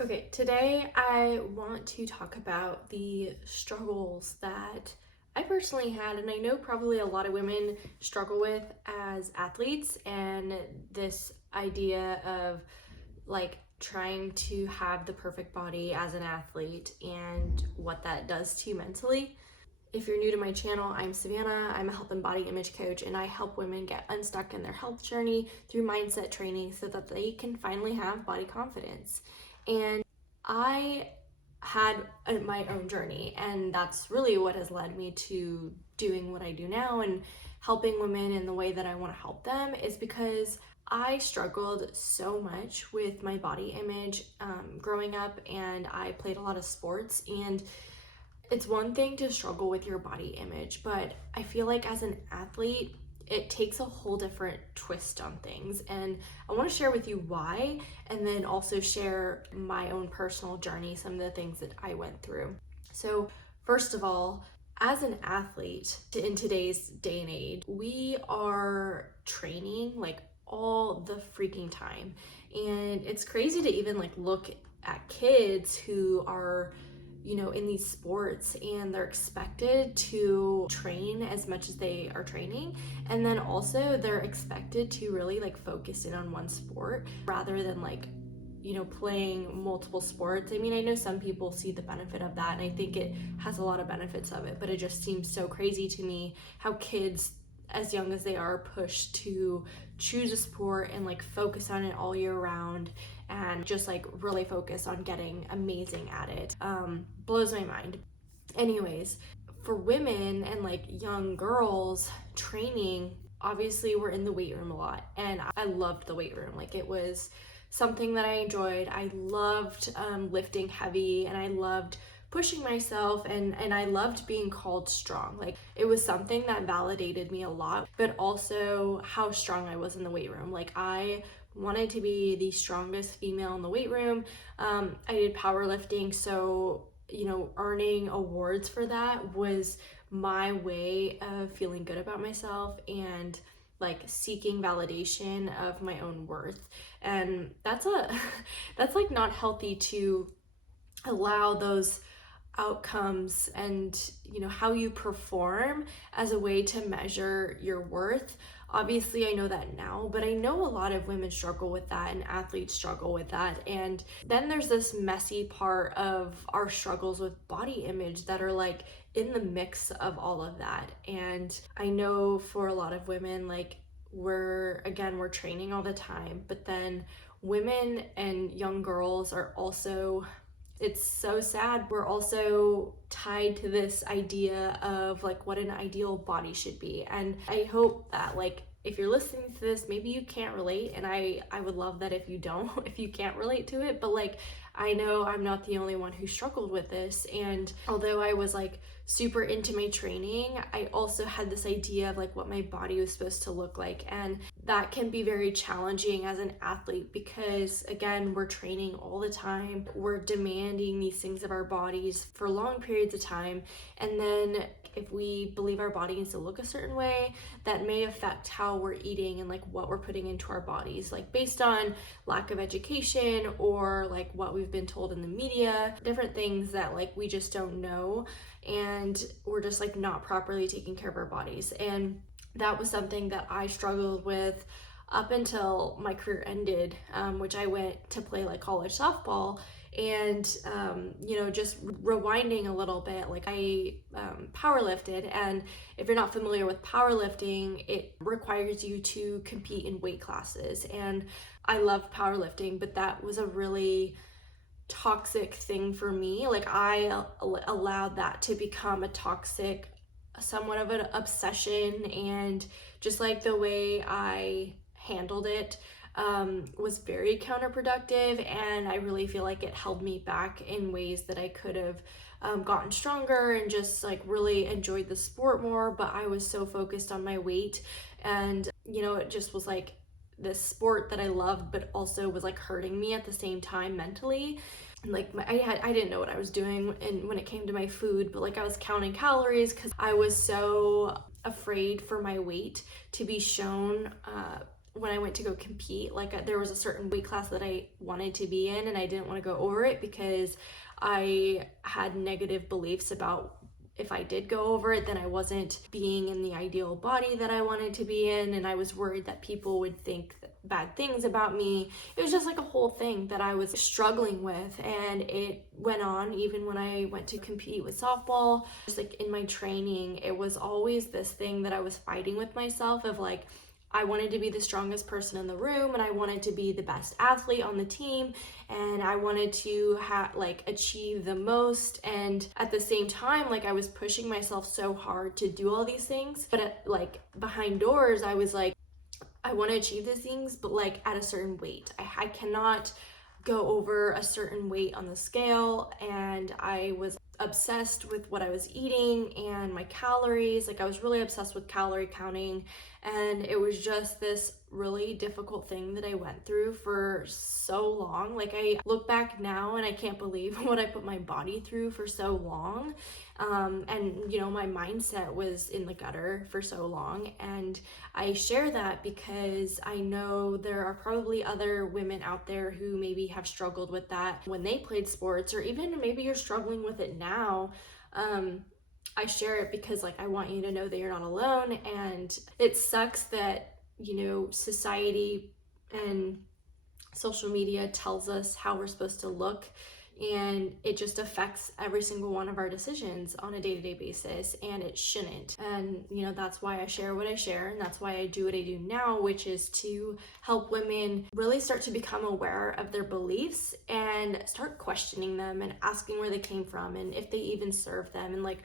Okay, today I want to talk about the struggles that I personally had, and I know probably a lot of women struggle with as athletes, and this idea of like trying to have the perfect body as an athlete and what that does to you mentally. If you're new to my channel, I'm Savannah. I'm a health and body image coach, and I help women get unstuck in their health journey through mindset training so that they can finally have body confidence. And I had my own journey, and that's really what has led me to doing what I do now and helping women in the way that I want to help them is because I struggled so much with my body image growing up, and I played a lot of sports. And it's one thing to struggle with your body image, but I feel like as an athlete, it takes a whole different twist on things. And I want to share with you why, and then also share my own personal journey, some of the things that I went through. So, first of all, as an athlete in today's day and age, we are training like all the freaking time. And it's crazy to even like look at kids who are in these sports and they're expected to train as much as they are training. And then also they're expected to really like focus in on one sport rather than playing multiple sports. I mean, I know some people see the benefit of that, and I think it has a lot of benefits of it, but it just seems so crazy to me how kids as young as they are pushed to choose a sport and like focus on it all year round and just like really focus on getting amazing at it. Blows my mind. Anyways, for women and like young girls training, obviously we're in the weight room a lot, and I loved the weight room. Like, it was something that I enjoyed. I loved lifting heavy, and I loved pushing myself, and I loved being called strong. Like, it was something that validated me a lot, but also how strong I was in the weight room. Like, I wanted to be the strongest female in the weight room. I did powerlifting, so earning awards for that was my way of feeling good about myself and like seeking validation of my own worth. And that's that's like not healthy to allow those outcomes and how you perform as a way to measure your worth. Obviously I know that now, but I know a lot of women struggle with that and athletes struggle with that. And then there's this messy part of our struggles with body image that are like in the mix of all of that. And I know for a lot of women, like, we're training all the time, but then women and young girls are also, it's so sad, we're also tied to this idea of like what an ideal body should be. And I hope that, like, if you're listening to this, maybe you can't relate, and I would love that if you don't, if you can't relate to it, but like, I know I'm not the only one who struggled with this. And although I was like super into my training, I also had this idea of like what my body was supposed to look like. And that can be very challenging as an athlete because, again, we're training all the time. We're demanding these things of our bodies for long periods of time. And then if we believe our body needs to look a certain way, that may affect how we're eating and like what we're putting into our bodies, like based on lack of education or like what we've been told in the media, different things that like we just don't know, and we're just like not properly taking care of our bodies. And that was something that I struggled with up until my career ended, which I went to play like college softball. And just rewinding a little bit, like I powerlifted, and if you're not familiar with powerlifting, it requires you to compete in weight classes. And I love powerlifting, but that was a really toxic thing for me. Like, I allowed that to become a toxic, somewhat of an obsession, and just like the way I handled it was very counterproductive, and I really feel like it held me back in ways that I could have gotten stronger and just like really enjoyed the sport more. But I was so focused on my weight, and it just was like this sport that I loved, but also was like hurting me at the same time mentally. Like, I didn't know what I was doing and when it came to my food, but like I was counting calories because I was so afraid for my weight to be shown when I went to go compete, like there was a certain weight class that I wanted to be in and I didn't want to go over it because I had negative beliefs about if I did go over it, then I wasn't being in the ideal body that I wanted to be in, and I was worried that people would think bad things about me. It was just like a whole thing that I was struggling with, and it went on even when I went to compete with softball. Just like in my training, it was always this thing that I was fighting with myself of like, I wanted to be the strongest person in the room and I wanted to be the best athlete on the team and I wanted to achieve the most, and at the same time like I was pushing myself so hard to do all these things, but behind doors I was like, I want to achieve these things but like at a certain weight. I cannot go over a certain weight on the scale, and I was obsessed with what I was eating and my calories. Like I was really obsessed with calorie counting, and it was just this really difficult thing that I went through for so long. Like I look back now and I can't believe what I put my body through for so long. And you know, my mindset was in the gutter for so long, and I share that because I know there are probably other women out there who maybe have struggled with that when they played sports, or even maybe you're struggling with it now. I share it because like I want you to know that you're not alone, and it sucks that, you know, society and social media tells us how we're supposed to look, and it just affects every single one of our decisions on a day-to-day basis, and it shouldn't. And you know, that's why I share what I share, and that's why I do what I do now, which is to help women really start to become aware of their beliefs and start questioning them and asking where they came from and if they even serve them, and like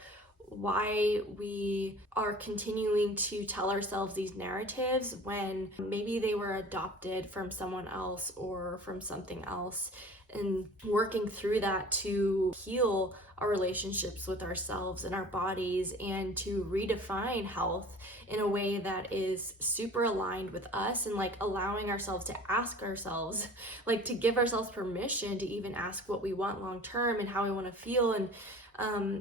why we are continuing to tell ourselves these narratives when maybe they were adopted from someone else or from something else, and working through that to heal our relationships with ourselves and our bodies, and to redefine health in a way that is super aligned with us, and like allowing ourselves to ask ourselves, like to give ourselves permission to even ask what we want long term and how we want to feel, and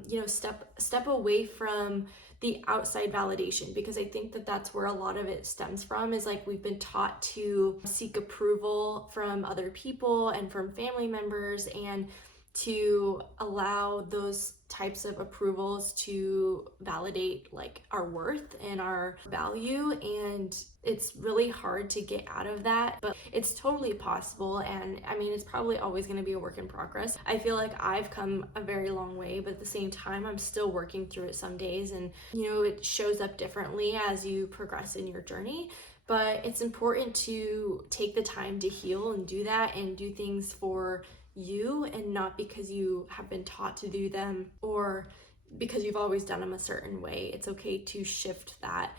you know, step away from the outside validation, because I think that that's where a lot of it stems from, is like we've been taught to seek approval from other people and from family members, and to allow those types of approvals to validate like our worth and our value. And it's really hard to get out of that, but it's totally possible. And I mean, it's probably always going to be a work in progress. I feel like I've come a very long way, but at the same time, I'm still working through it some days, and you know, it shows up differently as you progress in your journey. But it's important to take the time to heal and do that, and do things for you, and not because you have been taught to do them or because you've always done them a certain way. It's okay to shift that,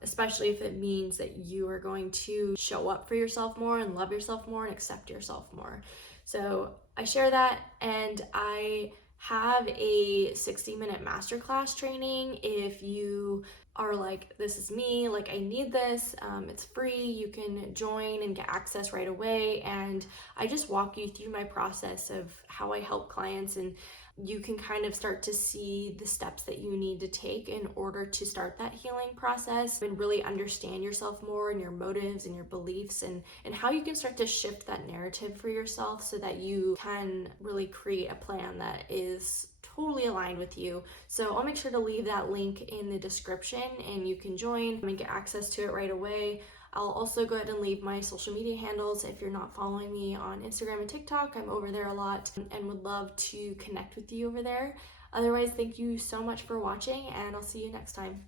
especially if it means that you are going to show up for yourself more and love yourself more and accept yourself more. So I share that, and I have a 60-minute masterclass training. If you are like, this is me, like I need this, it's free, you can join and get access right away, and I just walk you through my process of how I help clients, and you can kind of start to see the steps that you need to take in order to start that healing process, and really understand yourself more and your motives and your beliefs, and how you can start to shift that narrative for yourself so that you can really create a plan that is totally aligned with you. So I'll make sure to leave that link in the description, and you can join and get access to it right away. I'll also go ahead and leave my social media handles. If you're not following me on Instagram and TikTok, I'm over there a lot and would love to connect with you over there. Otherwise, thank you so much for watching, and I'll see you next time.